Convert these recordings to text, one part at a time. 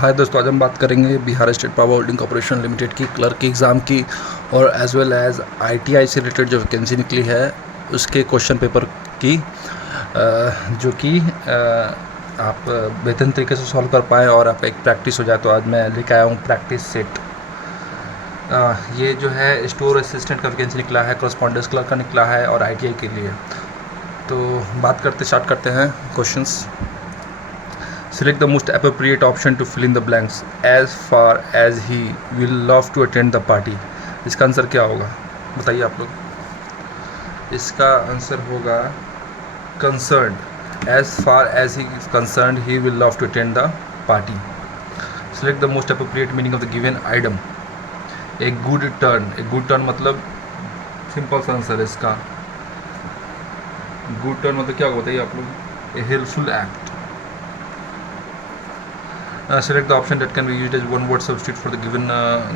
हाय दोस्तों, आज हम बात करेंगे Bihar state power holding corporation limited की क्लर्क की एग्ज़ाम की और एज वेल एज आईटीआई से रिलेटेड जो वैकेंसी निकली है उसके क्वेश्चन पेपर की, जो कि आप बेहतरीन तरीके से सॉल्व कर पाएँ और आप एक प्रैक्टिस हो जाए। तो आज मैं लेके आया हूँ प्रैक्टिस सेट। ये जो है स्टोर असिस्टेंट का वैकेंसी निकला है, कॉरेस्पॉन्डेंस क्लर्क का निकला है और आईटीआई के लिए। तो स्टार्ट करते हैं questions. Select the most appropriate option to fill in the blanks as far as he will love to attend the party. इसका आंसर क्या होगा बताइए आप लोग। इसका आंसर होगा concerned। as far as he is concerned he will love to attend the party. Select the most appropriate meaning of the given item. A good turn। a good turn मतलब simple सा answer है इसका। good turn मतलब क्या होगा बताइए आप लोग। a helpful act। Select the option that can be used as one word substitute for the given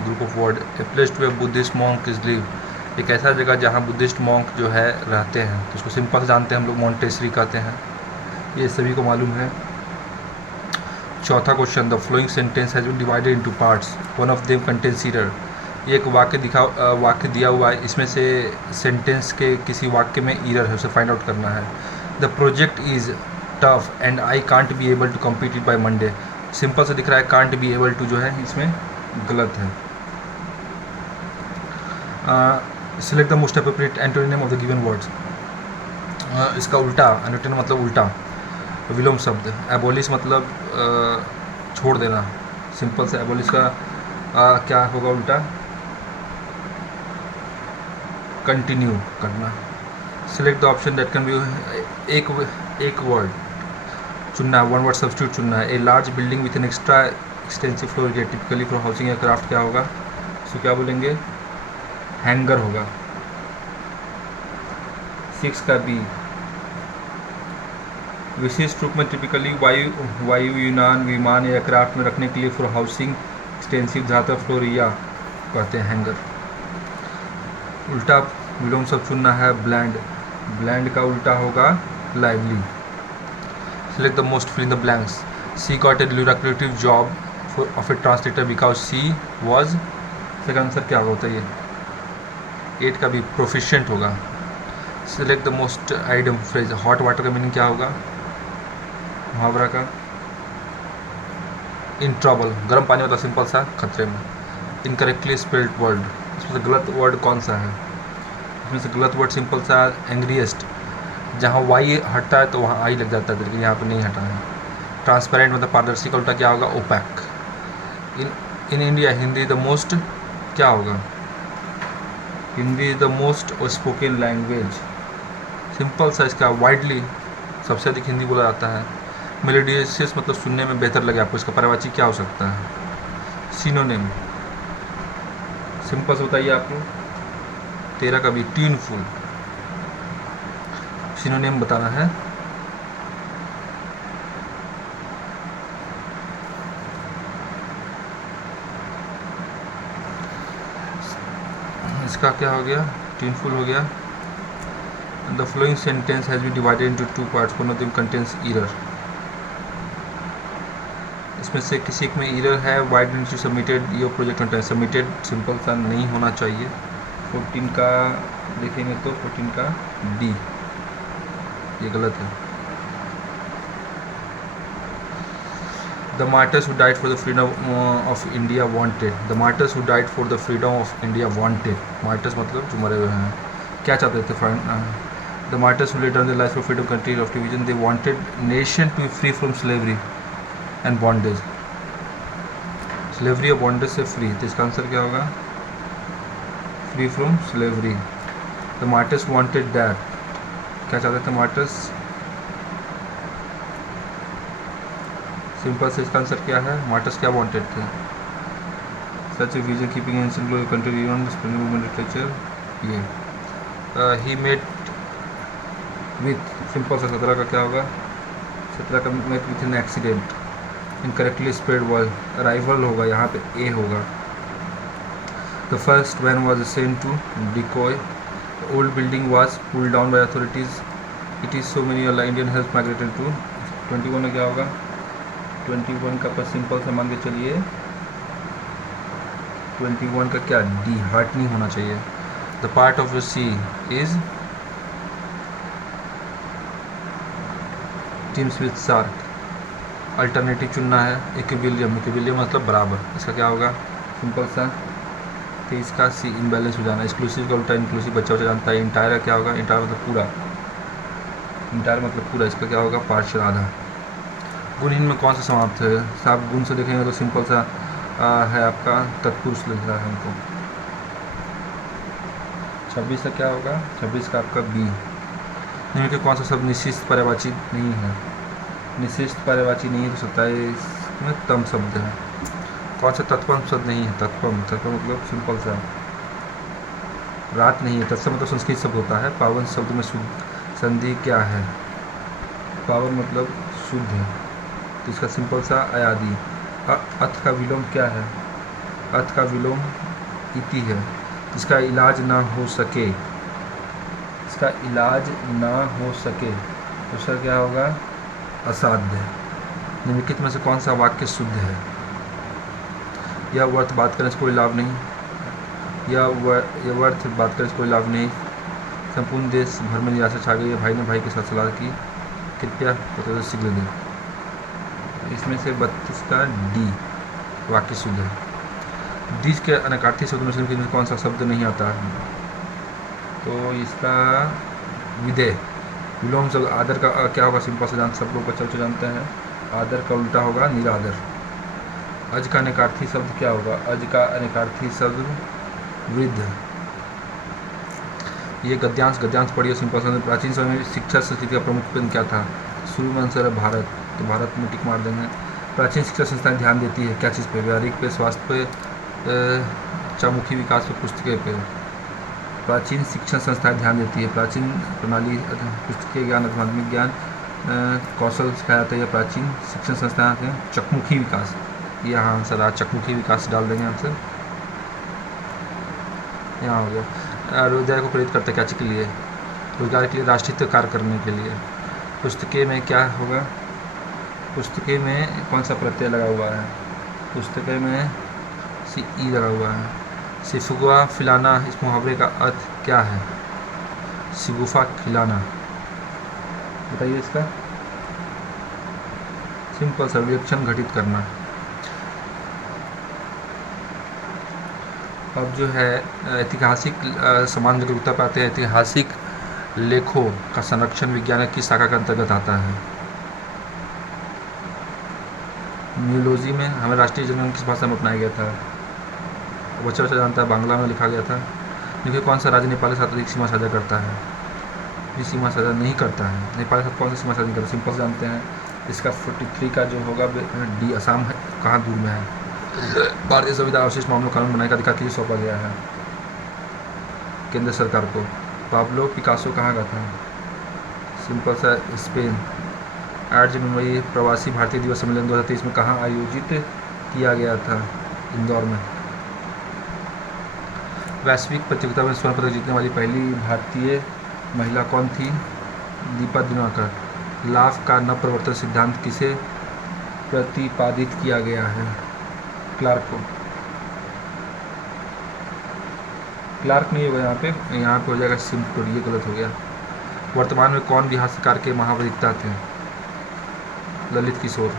group of word. A place to a Buddhist monk is live। एक ऐसा जगह जहाँ बुद्धिस्ट मॉन्क जो है रहते हैं, तो उसको सिंपल से जानते हैं हम लोग, मोंटेसरी कहते हैं। ये सभी को मालूम है। चौथा question, the flowing sentence has been divided into parts, one of them contains error. ये एक वाक्य दिया हुआ है, इसमें से सेंटेंस के किसी वाक्य में एरर है, उसे फाइंड आउट करना है। The project is tough and I can't be able to complete it by Monday. Simple से दिख रहा है, कांट बी एबल टू जो है इसमें गलत है। Select the most appropriate antonym of the given words. इसका उल्टा, एंटोनिम मतलब उल्टा, विलोम शब्द। एबोलिश मतलब छोड़ देना। सिंपल से एबोलिश का क्या होगा उल्टा, कंटिन्यू करना। Select the option that can be एक वर्ड चुनना है, वन वर्ड सब्स्टिट्यूट चुनना है। A large building with an extra extensive floor area typically for housing या क्राफ्ट क्या होगा, उसको क्या बोलेंगे, हैंगर होगा। 6 का बी, विशेष रूप में टिपिकली वायुयान विमान या क्राफ्ट में रखने के लिए फॉर हाउसिंग एक्सटेंसिव ज़्यादातर फ्लोर एरिया कहते हैं हैंगर। उल्टा विलोम सब चुनना है, ब्लैंड। ब्लैंड का उल्टा होगा lively. Select the most, fill in the blanks. She got a lucrative job of a translator because she was। इसका आंसर क्या होता है, ये 8 का भी प्रोफिशिएंट होगा। Select the most item phrase। Hot water का मीनिंग क्या होगा, मुहावरा का, इन ट्रबल, गर्म पानी मतलब सिंपल सा खतरे में। इनकरेक्टली स्पेल्ड वर्ड, इसमें से गलत वर्ड कौन सा है, इसमें से गलत वर्ड सिंपल सा एंग्रीएस्ट, जहाँ वाई हटता है तो वहाँ आई लग जाता है, लेकिन यहाँ पर नहीं हटा है। ट्रांसपेरेंट मतलब पारदर्शी का उल्टा क्या होगा, opaque. In India Hindi the most क्या होगा, Hindi the most spoken language. Simple सा इसका वाइडली, सबसे अधिक हिंदी बोला जाता है। मेलोडियस मतलब सुनने में बेहतर लगे आपको, इसका पर्यायवाची क्या हो सकता है, सिनोनिम। सिंपल से बताइए आपको। 13 का भी ट्यूनफुल, सिनोनिम बताना है। इसका क्या हो गया, ट्यूनफुल हो गया। The flowing sentence has been divided into 2 parts, one of them contains error. इसमें से किसी में एरर है, why didn't you submitted your project on time. Submitted simple सा नहीं होना चाहिए। 14 का देखेंगे तो 14 का डी, ये गलत है। The martyrs who died for the freedom of India wanted. The martyrs who died for the freedom of India wanted. Martyrs मतलब जो मरे हुए हैं, क्या चाहते थे, the martyrs who laid down their life for freedom country of division, they wanted nation to be free from slavery and bondage. Slavery और bondage से फ्री, तो इसका आंसर क्या होगा, free from slavery. The martyrs wanted that, क्या चाहते थे martyrs, simple से इसका आंसर क्या है, मार्टर्स क्या वांटेड थे, such a vision keeping ancient glory country on spreading women literature. ये ही मेट विथ, सिंपल सा 17 का क्या होगा, 17 का met with an accident. Incorrectly spread word, arrival होगा, यहाँ पे ए होगा। The first van was sent to decoy, old building was pulled down by authorities, it is so many Indian health migrated to. 21 में क्या होगा, 21 का पर simple से मान के चलिए 21 का क्या डी हार्ट नहीं होना चाहिए। The part of sea is teams with shark. Alternative चुनना है। इक्विलिब्रियम, इक्विलिब्रियम मतलब बराबर, इसका क्या होगा सिंपल सा। तो इसका सी इम्बैलेंस हो जाना। एक्सक्लूसिव का उल्टा इंक्लूसिव बच्चा बच्चा जानता है। इंटायर क्या होगा, इंटायर मतलब पूरा, इंटायर मतलब पूरा, इसका क्या होगा पार्शियल आधा। गुणहीन में कौन सा समाप्त है, साफ गुण से देखेंगे तो सिंपल सा है आपका तत्पुरुष लिख रहा है हमको। 26 का क्या होगा, 26 का आपका बी। निम्न के कौन सा शब्द निशिष्ट पर्यायवाची नहीं है, निशिष्ट पर्यायवाची नहीं है तो 27 में तम शब्द है। कौन सा तत्पम शब्द नहीं है, तत्पम, तत्पम मतलब सिंपल सा रात नहीं है। तत्सम मतलब संस्कृत शब्द होता है। पावन शब्द में शुद्ध संधि क्या है, पावन मतलब शुद्ध है, तो इसका सिंपल सा अयादि। अथ का विलोम क्या है, अथ का विलोम इति है। इसका इलाज ना हो सके, इसका इलाज ना हो सके तो उसका क्या होगा असाध्य। निम्नलिखित में से कौन सा वाक्य शुद्ध है, यह व्यर्थ बात करने से कोई लाभ नहीं, यह व्यर्थ बात करने से कोई लाभ नहीं, संपूर्ण देश भर में निराशा छा गई है, भाई ने भाई के साथ सलाह की, कृपया पत्र शीघ्र दें। इसमें से 32 का डी वाक्य शुद्ध है। डीज के अनकार्थी शब्द में से कौन सा शब्द नहीं आता है, तो इसका विधेय। विलोम शब्द आदर का क्या होगा सिंपल से सब लोग बच्चे बच्चे जानते हैं। आदर का उल्टा होगा निरादर। अज का अनकार्थी शब्द क्या होगा, अज का अनकार्थी शब्द वृद्ध। ये गद्यांश, गद्यांश पढ़िए सिंपल से। प्राचीन समय में शिक्षा संस्कृति का प्रमुख केंद्र क्या था, शुरू में आंसर है भारत, तो भारत में टिक मार देंगे। प्राचीन शिक्षा संस्थाएं ध्यान देती है क्या चीज़ पे, व्यावहारिक पे, स्वास्थ्य पे, चहुमुखी विकास पे, पुस्तकें पे। प्राचीन शिक्षण संस्थाएं ध्यान देती है, प्राचीन प्रणाली, पुस्तकीय ज्ञान, अध्यात्मिक ज्ञान, कौशल सिखाया जाता है। या प्राचीन शिक्षण संस्थाएं हैं चकमुखी विकास, यहाँ आंसर आ चकमुखी विकास डाल देंगे आंसर, यहाँ हो गया। रोजगार को प्रेरित करते क्या चीज़ के लिए, रोजगार के लिए, राष्ट्रीय कार्य करने के लिए। पुस्तकें में क्या होगा, पुस्तकें में कौन सा प्रत्यय लगा हुआ है, पुस्तकें में सी ई लगा हुआ है। सिफुआ खिलाना, इस मुहावरे का अर्थ क्या है, शिगुफा खिलाना, बताइए इसका सिंपल सा रिएक्शन घटित करना। अब जो है ऐतिहासिक समान जो उत्तर पाते हैं, ऐतिहासिक लेखों का संरक्षण विज्ञान की शाखा के अंतर्गत आता है। न्यूलॉजी में हमें राष्ट्रीय जनगणना किस भाषा में अपनाया गया था, बच्चा बच्चा जानता है, बांग्ला में लिखा गया था। देखिए कौन सा राज्य नेपाल के साथ अधिक सीमा साझा करता है, ये सीमा साझा नहीं करता है। नेपाल के साथ कौन सा सीमा साझा नहीं करता, सिंपल जानते हैं। इसका 43 का जो होगा डी, असम है, कहाँ दूर में है। भारतीय संविधान अवशिष्ट मामलों कानून बनाने का अधिकार किसे सौंपा गया है, केंद्र सरकार को। पाब्लो पिकासो कहाँ का था, सिंपल सा स्पेन। 8 जनवरी प्रवासी भारतीय दिवस सम्मेलन 2023 में कहाँ आयोजित किया गया था, इंदौर में। वैश्विक प्रतियोगिता में स्वर्ण पदक जीतने वाली पहली भारतीय महिला कौन थी, दीपा दिनकर। लाभ का नव प्रवर्तन सिद्धांत किसे प्रतिपादित किया गया है, क्लार्क को। क्लार्क नहीं होगा यहाँ पे हो जाएगा सिंपल, ये गलत हो गया। वर्तमान में कौन बिहार सरकार के महावक्ता थे, ललित किशोर।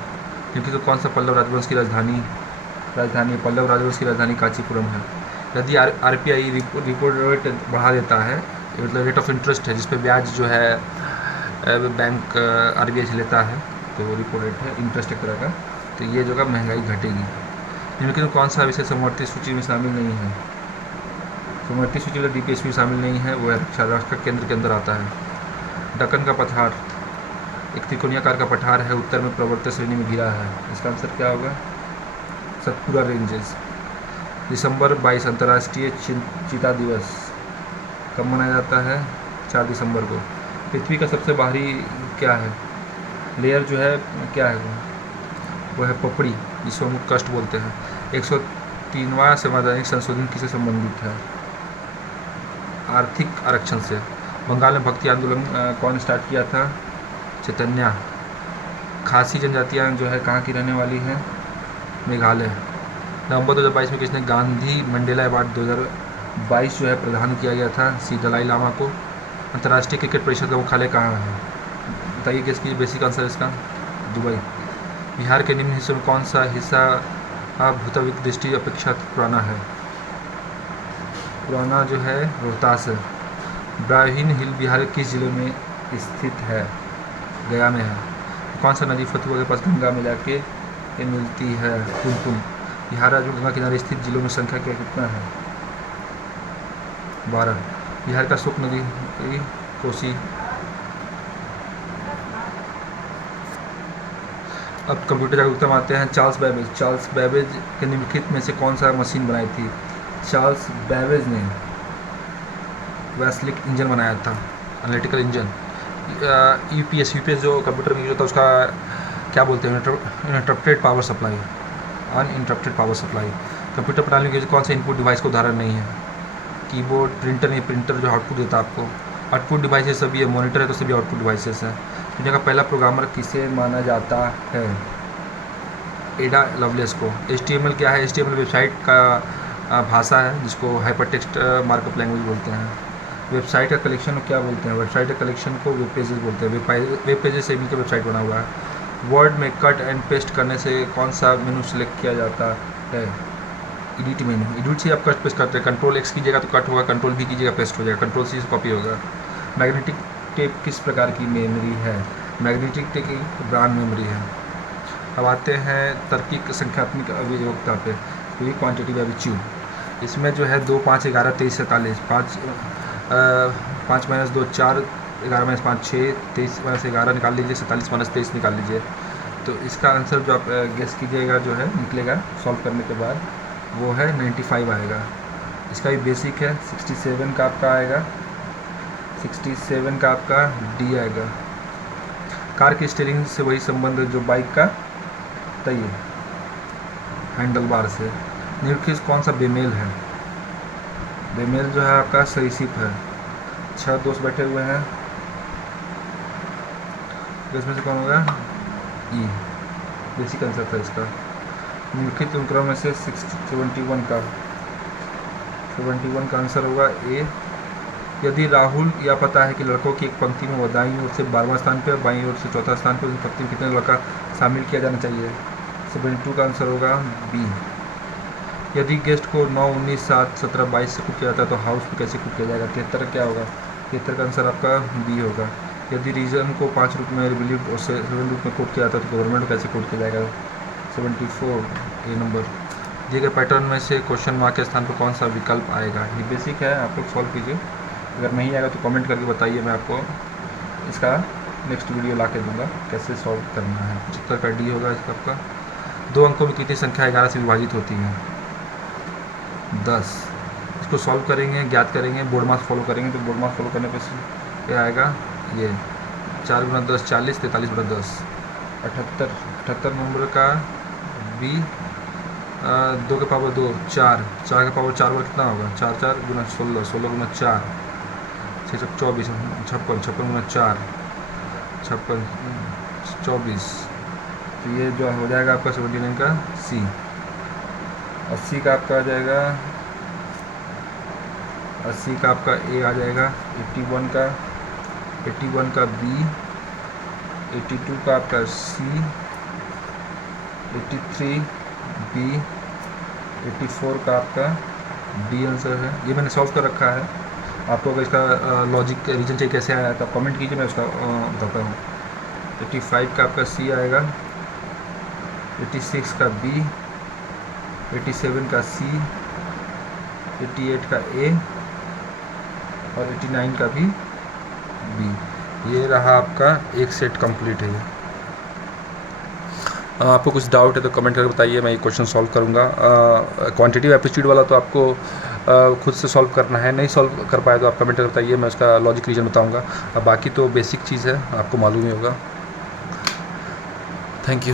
क्योंकि तो कौन सा पल्लव राजवंश की राजधानी पल्लव राजवंश की राजधानी कांचीपुरम है। यदि आरबीआई रिपो रेट बढ़ा देता है, मतलब रेट ऑफ इंटरेस्ट है जिस पे ब्याज जो है बैंक आरबीआई से लेता है, तो रिपो रेट है इंटरेस्ट एक तरह का, तो ये जो है महंगाई घटेगी। लेकिन कौन सा विषय समवर्ती सूची में शामिल नहीं है, समवर्ती सूची में डीपीएसपी शामिल नहीं है, वो है रक्षा राष्ट्र केंद्र के अंदर आता है। दक्कन का पठार एक त्रिकोणीयाकार का पठार है, उत्तर में प्रवर्त श्रेणी में घिरा है, इसका आंसर क्या होगा सतपुरा रेंजेस। दिसंबर 22 अंतर्राष्ट्रीय चीता दिवस कब मनाया जाता है, 4 दिसंबर को। पृथ्वी का सबसे बाहरी क्या है, लेयर जो है क्या है वो है पपड़ी, जिसको हम कष्ट बोलते हैं। 103वां संवैधानिक संशोधन किससे संबंधित है, आर्थिक आरक्षण से। बंगाल में भक्ति आंदोलन कौन स्टार्ट किया था, चैतन्या। खासी जनजातियाँ जो है कहाँ की रहने वाली हैं? मेघालय। नवंबर 2022 में किसने गांधी मंडेला अवार्ड 2022 जो है प्रदान किया गया था? सी दलाई लामा को। अंतर्राष्ट्रीय क्रिकेट परिषद का मुख्यालय कहाँ है? बताइए किसकी बेसिक आंसर इसका? दुबई। बिहार के निम्न हिस्सों में कौन सा हिस्सा भूतविक दृष्टि अपेक्षा पुराना है? पुराना जो है रोहतास है। ब्राहिन हिल बिहार के किस जिले में स्थित है? गया में है। कौन सा नदी फतुआ के पास गंगा में जाके मिलती है? पुनपुन। बिहार राज्य में गंगा किनारे स्थित जिलों में संख्या क्या कितना है? 12। बिहार का शुक्ल नदी कोसी। अब कंप्यूटर जागरूकता में आते हैं। चार्ल्स बैबेज के निम्नलिखित में से कौन सा मशीन बनाई थी? चार्ल्स बैबेज ने वैसलिक इंजन बनाया था, एनालिटिकल इंजन। यूपीएस जो कंप्यूटर में यूज होता है उसका क्या बोलते हैं? Uninterrupted power supply. Uninterrupted power supply. Computer प्रणाली के कौन से इनपुट डिवाइस को उदाहरण नहीं है? कीबोर्ड, प्रिंटर नहीं, प्रिंटर जो आउटपुट देता है आपको। आउटपुट डिवाइसेस सभी है, मॉनिटर है तो सभी आउटपुट डिवाइसेस हैं। दुनिया का पहला प्रोग्रामर किसे माना जाता है? एडा लवलेस को। HTML क्या है? HTML वेबसाइट का भाषा है जिसको हाइपरटेक्स्ट मार्कअप लैंग्वेज बोलते हैं। वेबसाइट का कलेक्शन को क्या बोलते हैं? वेबसाइट का कलेक्शन को वेब पेजेस बोलते हैं। वेब पेजेस से मिलकर वेबसाइट बना हुआ है। वर्ड में कट एंड पेस्ट करने से कौन सा मेनू सेलेक्ट किया जाता है? एडिट मेनू। एडिट से आप कट पेस्ट करते हैं। कंट्रोल X कीजिएगा तो कट होगा, कंट्रोल V कीजिएगा पेस्ट हो जाएगा, कंट्रोल C से कॉपी होगा। मैग्नेटिक टेप किस प्रकार की मेमोरी है? मैग्नेटिक टेप एक ब्रांड मेमोरी है। अब आते हैं तार्किक संख्यात्मक अवयवता पे, तो ये क्वांटिटिव एप्टीट्यूड। इसमें जो है 2, 5, 11, 23, 47, 5 - 2 4, 11 - 5 6, 23 - 11 निकाल लीजिए, 47 - 23 निकाल लीजिए। तो इसका आंसर जो आप गेस कीजिएगा जो है निकलेगा सॉल्व करने के बाद, वो है 95 आएगा। इसका भी बेसिक है। 67 का आपका आएगा, 67 का आपका डी आएगा। कार की स्टीयरिंग से वही संबंध जो बाइक का बताइए, हैंडल बार से। निम्नलिखित कौन सा बेमेल है? बेमेल जो है आपका सरीसृप है। 6 दोस्त बैठे हुए हैं, इसमें से कौन होगा? ई। बेसिक आंसर था इसका। निम्नलिखित अनुक्रम में से 71 का आंसर होगा ए। यदि राहुल यह पता है कि लड़कों की एक पंक्ति में वो दाईं ओर से 12वां स्थान पर, बाईं ओर से 4था स्थान पर, उस पंक्ति में कितने लड़का शामिल किया जाना चाहिए? 72 का आंसर होगा बी। यदि गेस्ट को 9, 19, 7, 17, 22 से कुट किया जाता है तो हाउस में कैसे कुट किया जाएगा? 73 क्या होगा? 73 का आंसर आपका बी होगा। यदि रीजन को 5 रूप में रिलीव और 7 रूप में कोट किया जाता है तो गवर्नमेंट कैसे कोट किया जाएगा? 74 ए नंबर। दिए गए पैटर्न में से क्वेश्चन मार्क के स्थान पर कौन सा विकल्प आएगा? ये बेसिक है, आप लोग सॉल्व कीजिए। अगर नहीं आएगा तो कमेंट करके बताइए, मैं आपको इसका नेक्स्ट वीडियो ला के दूँगा कैसे सॉल्व करना है। 75 का डी होगा इसका आपका। 2 अंकों में कितनी संख्या 11 से विभाजित होती है? 10। इसको सॉल्व करेंगे, ज्ञात करेंगे, बोर्ड मार्क्स फॉलो करेंगे तो बोर्ड मार्क्स फॉलो करने पर क्या आएगा? ये 4 × 10 40, 43 × 10 78 नंबर का बी। 2 के पावर 2 4, 4 के पावर 4 कितना होगा? 4 4 × 16, 16 × 4 6 24, 56, 56 × 4 56 24। तो ये जो हो जाएगा आपका 79 का सी। 80 का आपका आ जाएगा, 80 का आपका ए आ जाएगा। 81 का बी। 82 का आपका सी। 83 बी। 84 का आपका डी आंसर है। ये मैंने सॉल्व कर रखा है। आपको अगर इसका लॉजिक रीजन चाहिए कैसे आया तो कमेंट कीजिए, मैं उसका बताता हूँ। 85 का आपका सी आएगा। 86 का बी। 87 का सी। 88 का ए और 89 का भी बी। ये रहा आपका एक सेट कंप्लीट है। आपको कुछ डाउट है तो कमेंट करके बताइए, मैं ये क्वेश्चन सॉल्व करूँगा। क्वांटिटिव एप्टीट्यूड वाला तो आपको खुद से सॉल्व करना है, नहीं सॉल्व कर पाए तो आप कमेंट करके बताइए, मैं उसका लॉजिक रीजन बताऊँगा। बाकी तो बेसिक चीज़ है, आपको मालूम ही होगा। Thank you.